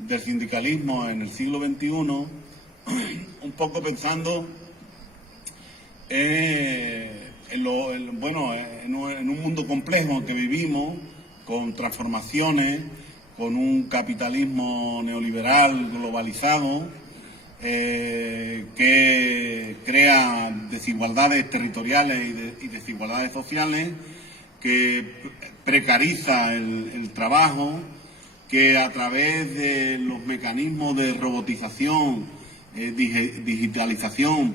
del sindicalismo en el siglo XXI, un poco pensando en un mundo complejo que vivimos, con transformaciones, con un capitalismo neoliberal globalizado, que crea desigualdades territoriales y desigualdades sociales, que precariza el trabajo, que a través de los mecanismos de robotización, digitalización,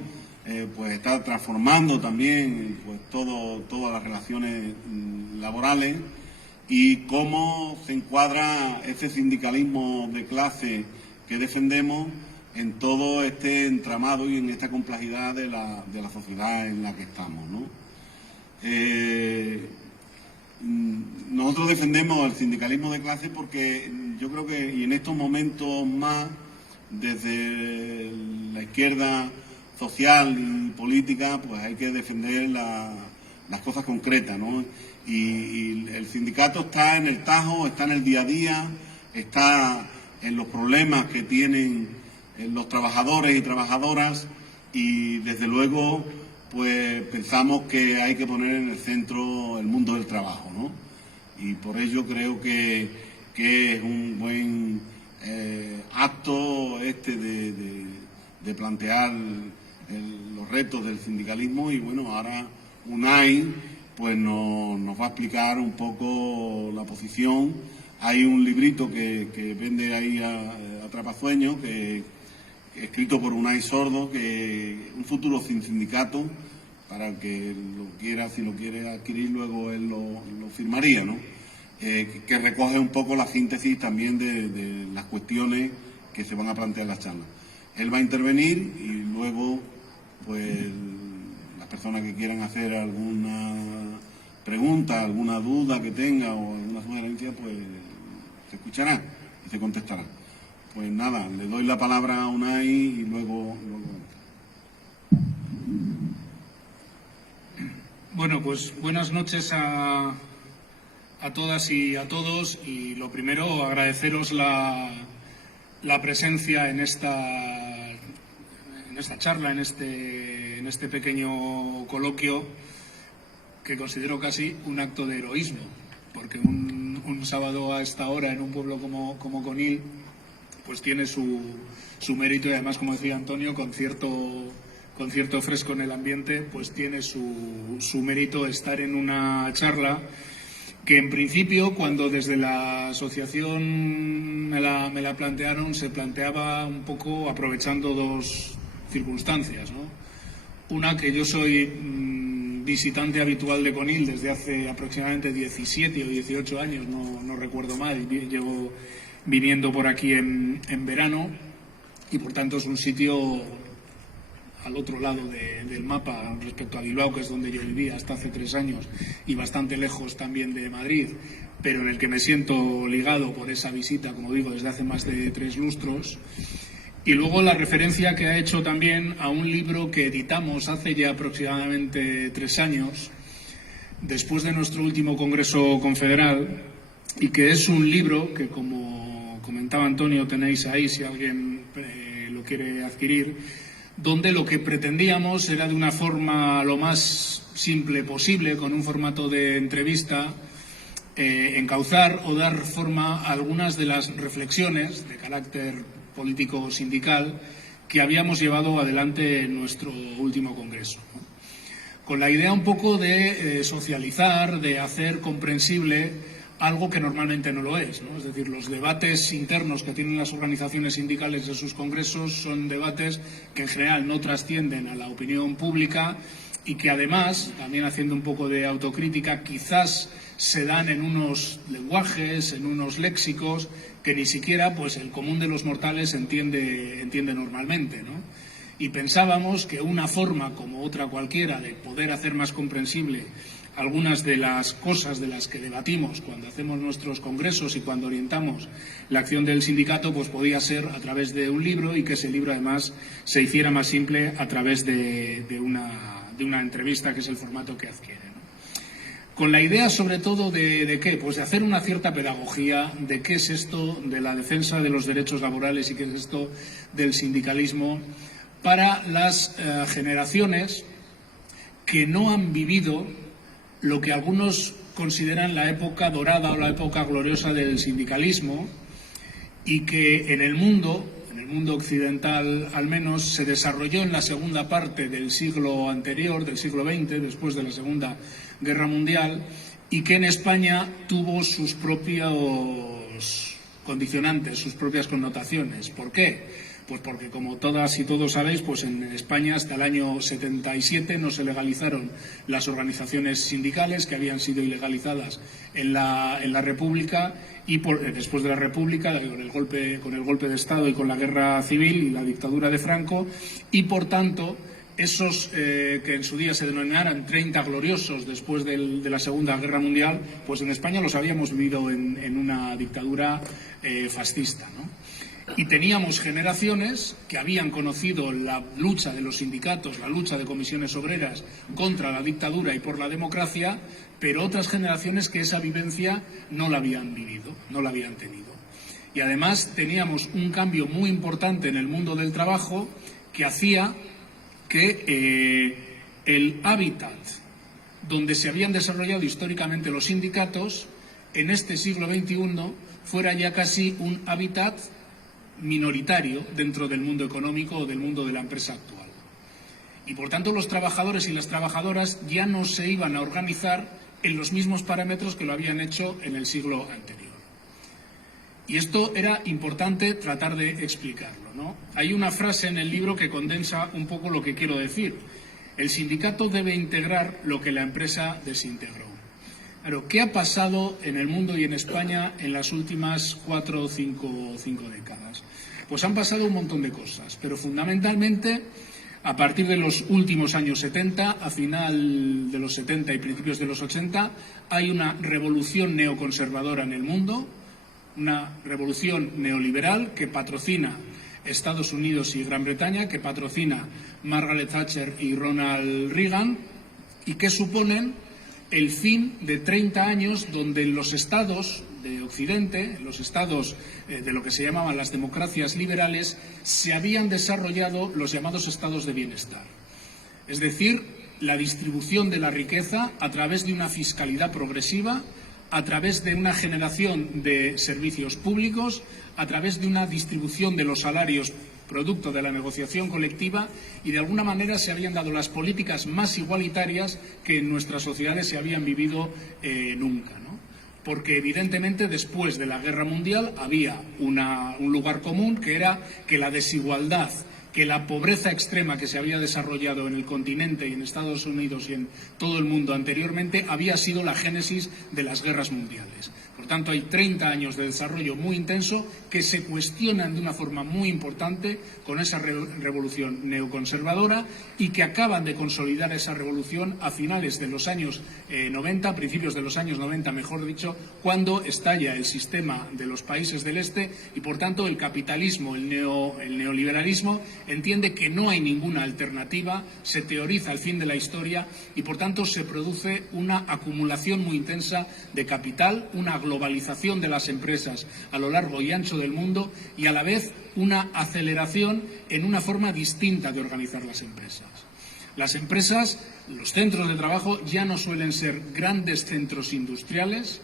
pues está transformando también pues todas las relaciones laborales, y cómo se encuadra ese sindicalismo de clase que defendemos en todo este entramado y en esta complejidad de la sociedad en la que estamos, ¿no? Nosotros defendemos el sindicalismo de clase porque yo creo que, y en estos momentos más, desde la izquierda social y política, pues hay que defender las cosas concretas, ¿no? Y el sindicato está en el tajo, está en el día a día, está en los problemas que tienen los trabajadores y trabajadoras, y desde luego pues pensamos que hay que poner en el centro el mundo del trabajo, ¿no? Y por ello creo que es un buen acto de plantear los retos del sindicalismo. Y bueno, ahora Unai pues nos va a explicar un poco la posición. Hay un librito que vende ahí a Trapasueños, escrito por Unai Sordo, que un futuro sin sindicato, para el que lo quiera, si lo quiere adquirir, luego él lo firmaría, ¿no? Que recoge un poco la síntesis también de las cuestiones que se van a plantear en las charlas. Él va a intervenir y luego, pues, las personas que quieran hacer alguna pregunta, alguna duda que tenga o alguna sugerencia, pues se escuchará y se contestará. Pues nada, le doy la palabra a Unai y luego... Bueno, pues buenas noches a todas y a todos, y lo primero, agradeceros la presencia en esta charla, en este pequeño coloquio, que considero casi un acto de heroísmo, porque un sábado a esta hora en un pueblo como Conil pues tiene su mérito, y además, como decía Antonio, con cierto fresco en el ambiente, pues tiene su mérito estar en una charla que, en principio, cuando desde la asociación me la plantearon, se planteaba un poco aprovechando dos circunstancias, ¿no? Una, que yo soy visitante habitual de Conil desde hace aproximadamente 17 o 18 años, no recuerdo mal, y llevo viniendo por aquí en verano, y por tanto es un sitio al otro lado del mapa respecto a Bilbao, que es donde yo vivía hasta hace 3 años, y bastante lejos también de Madrid, pero en el que me siento ligado por esa visita, como digo, desde hace más de 3 lustros. Y luego la referencia que ha hecho también a un libro que editamos hace ya aproximadamente 3 años, después de nuestro último Congreso Confederal, y que es un libro que, como comentaba Antonio, tenéis ahí si alguien lo quiere adquirir, donde lo que pretendíamos era, de una forma lo más simple posible, con un formato de entrevista, encauzar o dar forma a algunas de las reflexiones de carácter político sindical que habíamos llevado adelante en nuestro último congreso, ¿no? Con la idea un poco de socializar, de hacer comprensible algo que normalmente no lo es, ¿no? Es decir, los debates internos que tienen las organizaciones sindicales en sus congresos son debates que en general no trascienden a la opinión pública, y que además, también haciendo un poco de autocrítica, quizás se dan en unos lenguajes, en unos léxicos que ni siquiera pues el común de los mortales entiende normalmente, ¿no? Y pensábamos que una forma, como otra cualquiera, de poder hacer más comprensible algunas de las cosas de las que debatimos cuando hacemos nuestros congresos y cuando orientamos la acción del sindicato, pues podía ser a través de un libro, y que ese libro además se hiciera más simple a través de una entrevista, que es el formato que adquiere, ¿no? con la idea sobre todo de qué, pues de hacer una cierta pedagogía de qué es esto de la defensa de los derechos laborales y qué es esto del sindicalismo para las generaciones que no han vivido lo que algunos consideran la época dorada o la época gloriosa del sindicalismo y que en el mundo occidental al menos, se desarrolló en la segunda parte del siglo anterior, del siglo XX, después de la Segunda Guerra Mundial, y que en España tuvo sus propios condicionantes, sus propias connotaciones. ¿Por qué? Pues porque, como todas y todos sabéis, pues en España hasta el año 77 no se legalizaron las organizaciones sindicales que habían sido ilegalizadas en la República y después de la República, con el golpe de Estado y con la guerra civil y la dictadura de Franco, y por tanto esos que en su día se denominaran 30 gloriosos después de la Segunda Guerra Mundial, pues en España los habíamos vivido en una dictadura fascista, ¿no? Y teníamos generaciones que habían conocido la lucha de los sindicatos, la lucha de comisiones obreras contra la dictadura y por la democracia, pero otras generaciones que esa vivencia no la habían vivido, no la habían tenido. Y además teníamos un cambio muy importante en el mundo del trabajo que hacía que el hábitat donde se habían desarrollado históricamente los sindicatos en este siglo XXI fuera ya casi un hábitat minoritario dentro del mundo económico o del mundo de la empresa actual. Y por tanto los trabajadores y las trabajadoras ya no se iban a organizar en los mismos parámetros que lo habían hecho en el siglo anterior. Y esto era importante tratar de explicarlo, ¿no? Hay una frase en el libro que condensa un poco lo que quiero decir. El sindicato debe integrar lo que la empresa desintegró. Claro, ¿qué ha pasado en el mundo y en España en las últimas 4 o 5 décadas? Pues han pasado un montón de cosas, pero fundamentalmente a partir de los últimos años 70, a final de los 70 y principios de los 80, hay una revolución neoconservadora en el mundo, una revolución neoliberal que patrocina Estados Unidos y Gran Bretaña, que patrocina Margaret Thatcher y Ronald Reagan y que suponen el fin de 30 años donde en los estados de Occidente, en los estados de lo que se llamaban las democracias liberales, se habían desarrollado los llamados estados de bienestar. Es decir, la distribución de la riqueza a través de una fiscalidad progresiva, a través de una generación de servicios públicos, a través de una distribución de los salarios producto de la negociación colectiva, y de alguna manera se habían dado las políticas más igualitarias que en nuestras sociedades se habían vivido nunca, ¿no? Porque evidentemente después de la Guerra Mundial había un lugar común, que era que la desigualdad, que la pobreza extrema que se había desarrollado en el continente y en Estados Unidos y en todo el mundo anteriormente había sido la génesis de las guerras mundiales. Por tanto, hay 30 años de desarrollo muy intenso que se cuestionan de una forma muy importante con esa revolución neoconservadora y que acaban de consolidar esa revolución a finales de los años 90, principios de los años 90, mejor dicho, cuando estalla el sistema de los países del este y, por tanto, el capitalismo, el neoliberalismo, entiende que no hay ninguna alternativa, se teoriza el fin de la historia y, por tanto, se produce una acumulación muy intensa de capital, una globalización de las empresas a lo largo y ancho del mundo y, a la vez, una aceleración en una forma distinta de organizar las empresas. Las empresas, los centros de trabajo, ya no suelen ser grandes centros industriales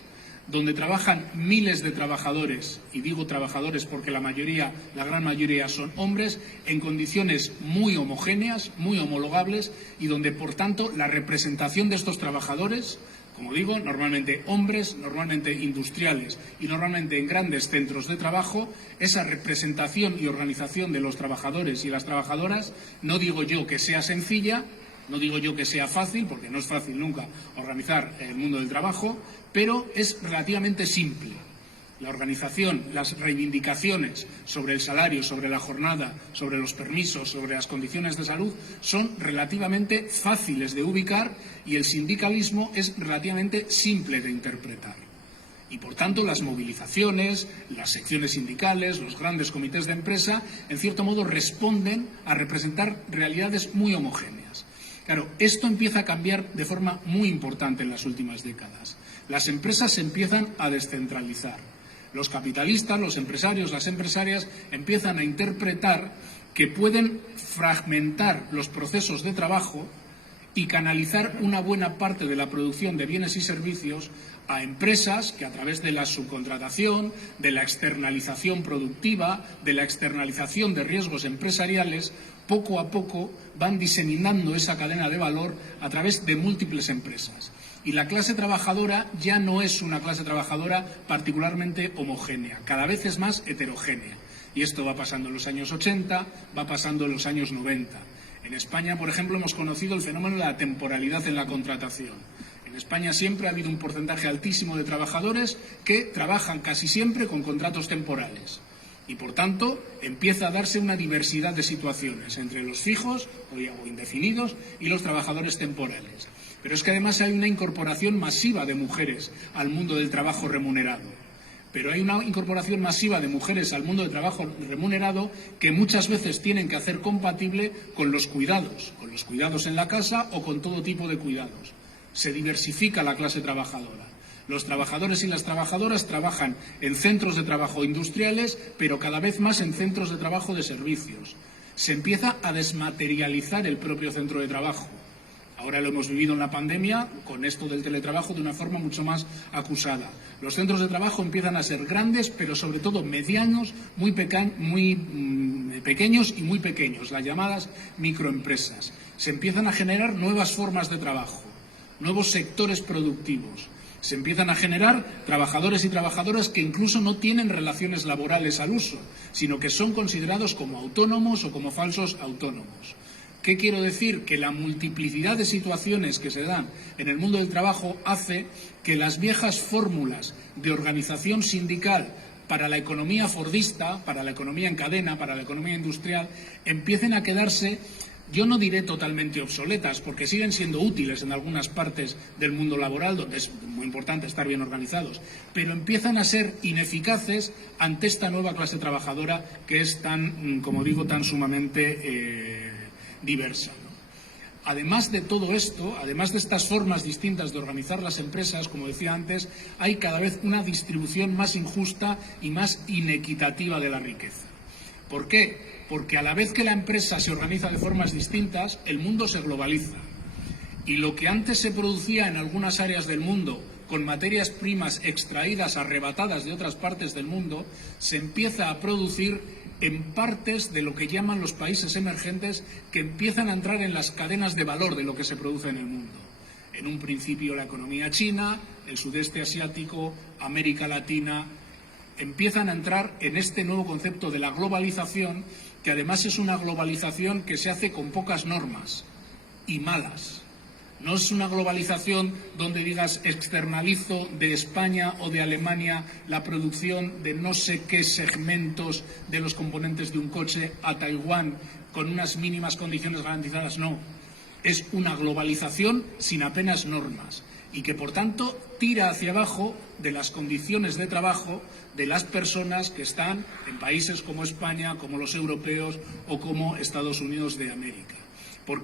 donde trabajan miles de trabajadores, y digo trabajadores porque la gran mayoría son hombres, en condiciones muy homogéneas, muy homologables, y donde, por tanto, la representación de estos trabajadores, como digo, normalmente hombres, normalmente industriales y normalmente en grandes centros de trabajo, esa representación y organización de los trabajadores y las trabajadoras, no digo yo que sea sencilla, no digo yo que sea fácil, porque no es fácil nunca organizar el mundo del trabajo, pero es relativamente simple. La organización, las reivindicaciones sobre el salario, sobre la jornada, sobre los permisos, sobre las condiciones de salud, son relativamente fáciles de ubicar y el sindicalismo es relativamente simple de interpretar. Y, por tanto, las movilizaciones, las secciones sindicales, los grandes comités de empresa, en cierto modo responden a representar realidades muy homogéneas. Claro, esto empieza a cambiar de forma muy importante en las últimas décadas. Las empresas se empiezan a descentralizar. Los capitalistas, los empresarios, las empresarias empiezan a interpretar que pueden fragmentar los procesos de trabajo y canalizar una buena parte de la producción de bienes y servicios a empresas que, a través de la subcontratación, de la externalización productiva, de la externalización de riesgos empresariales, poco a poco van diseminando esa cadena de valor a través de múltiples empresas. Y la clase trabajadora ya no es una clase trabajadora particularmente homogénea, cada vez es más heterogénea. Y esto va pasando en los años 80, va pasando en los años 90. En España, por ejemplo, hemos conocido el fenómeno de la temporalidad en la contratación. En España siempre ha habido un porcentaje altísimo de trabajadores que trabajan casi siempre con contratos temporales. Y, por tanto, empieza a darse una diversidad de situaciones entre los fijos o indefinidos y los trabajadores temporales. Pero es que además hay una incorporación masiva de mujeres al mundo del trabajo remunerado. Pero hay una incorporación masiva de mujeres al mundo del trabajo remunerado que muchas veces tienen que hacer compatible con los cuidados en la casa o con todo tipo de cuidados. Se diversifica la clase trabajadora. Los trabajadores y las trabajadoras trabajan en centros de trabajo industriales, pero cada vez más en centros de trabajo de servicios. Se empieza a desmaterializar el propio centro de trabajo. Ahora lo hemos vivido en la pandemia con esto del teletrabajo de una forma mucho más acusada. Los centros de trabajo empiezan a ser grandes, pero sobre todo medianos, muy pequeños y muy pequeños, las llamadas microempresas. Se empiezan a generar nuevas formas de trabajo, nuevos sectores productivos. Se empiezan a generar trabajadores y trabajadoras que incluso no tienen relaciones laborales al uso, sino que son considerados como autónomos o como falsos autónomos. ¿Qué quiero decir? Que la multiplicidad de situaciones que se dan en el mundo del trabajo hace que las viejas fórmulas de organización sindical para la economía fordista, para la economía en cadena, para la economía industrial, empiecen a quedarse, yo no diré totalmente obsoletas, porque siguen siendo útiles en algunas partes del mundo laboral, donde es muy importante estar bien organizados, pero empiezan a ser ineficaces ante esta nueva clase trabajadora que es tan, como digo, tan sumamente diversa, ¿no? Además de todo esto, además de estas formas distintas de organizar las empresas, como decía antes, hay cada vez una distribución más injusta y más inequitativa de la riqueza. ¿Por qué? Porque a la vez que la empresa se organiza de formas distintas, el mundo se globaliza. Y lo que antes se producía en algunas áreas del mundo con materias primas extraídas, arrebatadas de otras partes del mundo, se empieza a producir en partes de lo que llaman los países emergentes que empiezan a entrar en las cadenas de valor de lo que se produce en el mundo. En un principio la economía china, el sudeste asiático, América Latina, empiezan a entrar en este nuevo concepto de la globalización, que además es una globalización que se hace con pocas normas y malas. No es una globalización donde digas externalizo de España o de Alemania la producción de no sé qué segmentos de los componentes de un coche a Taiwán con unas mínimas condiciones garantizadas. No, es una globalización sin apenas normas y que, por tanto, tira hacia abajo de las condiciones de trabajo de las personas que están en países como España, como los europeos o como Estados Unidos de América.